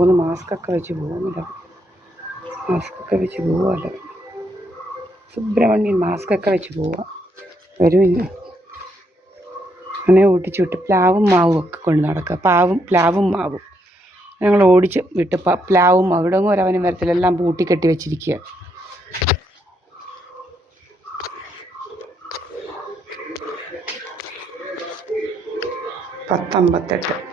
ഒന്ന് മാസ്കൊക്കെ വെച്ച് പോകുന്നില്ല. മാസ്കൊക്കെ വെച്ച് പോവുമല്ലോ. സുബ്രഹ്മണ്യൻ മാസ്കൊക്കെ വെച്ച് പോവാം. വരുമില്ല. അങ്ങനെ ഓടിച്ചു വിട്ട് പ്ലാവും മാവും ഒക്കെ കൊണ്ട് നടക്കുക. പ്ലാവും മാവും ഞങ്ങൾ ഓടിച്ച് വിട്ട് പ്ലാവും അവിടെ ഒന്നും ഒരവനും വരത്തില്ല. എല്ലാം പൂട്ടിക്കെട്ടി വെച്ചിരിക്കുക. 10:58